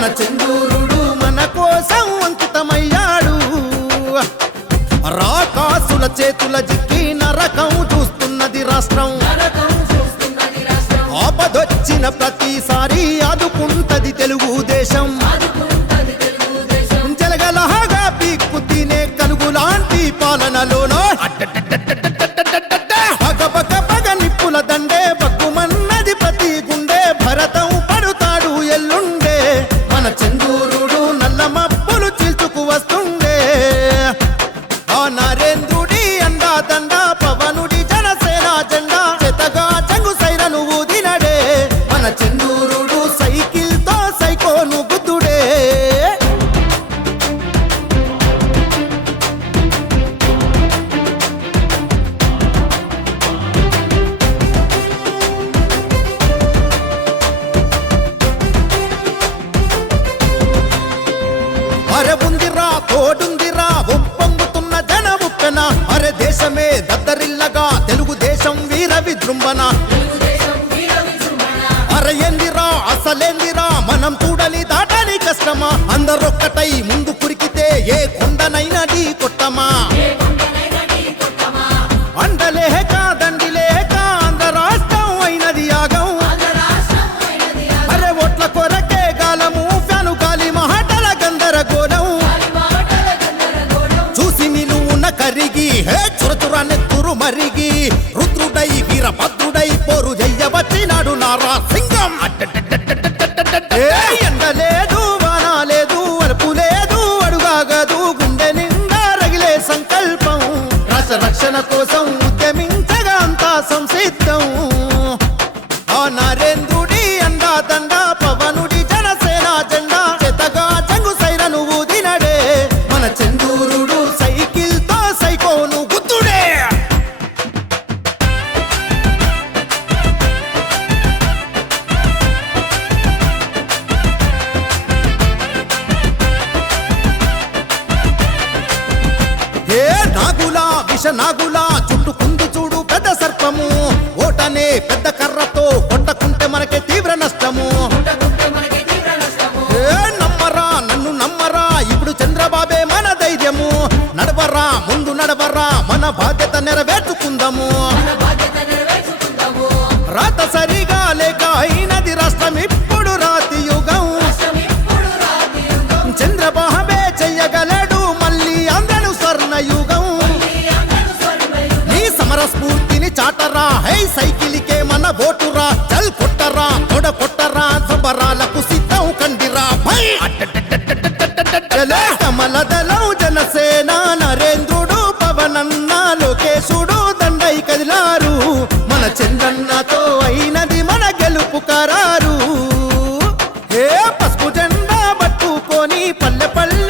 మన చంద్రుడు మన కోసం అంకితమయ్యాడు రాకాసుల చేతుల జిక్కి నరకం చూస్తున్నది రాష్ట్రం ఆపదొచ్చిన ప్రతిసారి ఆదుకుంటది తెలుగుదేశం జలగలహాగా పీక్కు తినే కలుగులాంటి పాలనలోనో పగ పగ నిప్పుల దండే బగ్గుమన్నది ప్రతి గుండె భరతం పడుతాడు ఎల్లుండే మన చంద్రుడు నల్ల మబ్బులు చీల్చుకు వస్తుండే ఆ నరేంద్రుడి అండా దండ పవనుడి జనసేన జెండా చెతగా జంగు సైరను ఊదినడే మన చంద్రుడు సైకిల్ తో సైకోను గుద్దుడే అరే ఉందిరా తోడుందిరా ఉప్పొంగుతున్న జన ఉప్పెన అరే దేశమే దద్దరిల్లగా తెలుగుదేశం వీర విజృంభణ అరే ఎందిరా అసలేందిరా మనం చూడని దాటని కష్టమా అందరొక్కటై ముందు కురికితే ఏ కొండనైనది కొట్టమా అండలేక దండిలేక ఆంధ్ర రాష్ట్రం అయినది యాగం అరే ఓట్ల కొరకే గాలము ఫ్యాను గాలి మహటల గందరగోళం చూసి నిలువున కరిగి హే చురచుర నెత్తురు మరిగి రుద్రుడై వీరభద్రుడై పోరు జయ్యవచ్చినాడు నారా సింగం ఎండలేదు వాన లేదు అరుపు లేదు అడుగాగదు గుండె నిండా రగిలే సంకల్పం రాష్ట్ర రక్షణ కోసం ఉద్యమించగా అంతా సంసిద్ధం ఆ నరేంద్రుడి అండా దండ పవనుడి జనసేన జెండా చెతగా జంగు సైరను ఊదినడే మన చంద్రుడు సైకిల్ తో సైకోను గుద్దుడే హే నాగులా విష నాగులా చుట్టుకుంది చూడు పెద్ద సర్పము ఓటనే పెద్ద కర్రతో కొట్టకుంటే మనకే తీవ్ర నష్టము హే నమ్మరా నన్ను నమ్మరా ఇప్పుడు చంద్రబాబే మన ధైర్యము నడవరా ముందు నడవరా మన బాధ్యత నెరవేర్చుకుందాము రాత సరిగా లేక అయినది రాష్ట్రం ఇప్పుడు రాతి యుగం చంద్రబాబే చెయ్యగలడు మళ్ళీ అందరూ స్వర్ణ యుగం నీ సమర స్ఫూర్తిని చాటరా హై సైకిల్కే మన ఓటురా చల్ కొట్టరా తొడ కొట్టరా సంబరాలకు సిద్ధం కండిరా భై కమల దళం జనసేన నరేంద్రుడు పవనన్న లోకేశుడు దండై కదిలారు మన చంద్రన్నతో అయినది మన గెలుపు ఖరారు హే పసుపు జెండా పట్టుకొని పల్లె పల్లె